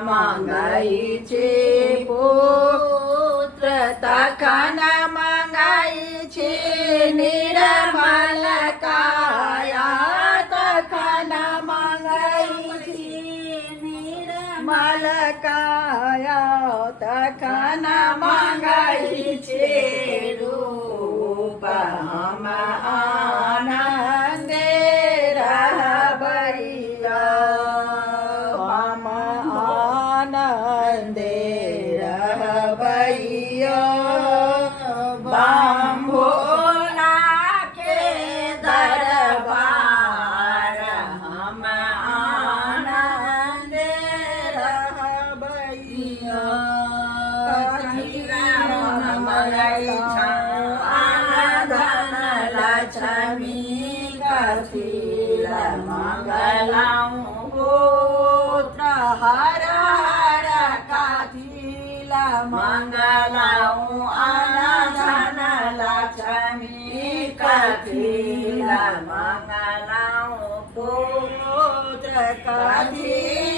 મંગાઈ છે પુત્ર તખાના મંગાઈ છે નિર્મલ કાયા તખાના મંગાઈ છે નિર્મલ કાયા તખાના મંગાઈ છે રૂપમ આનંદે રહબૈયા આનંદે રહબૈયા બાંભો નાખે દરબાર હમ આનંદે લક્ષ્મી કથિલ મંગલાઉ પુત્ર હર હર કથિલ મંગલાઉ અનધન લક્ષ્મી કથિલ મંગલાઉ પુત્ર કથિલ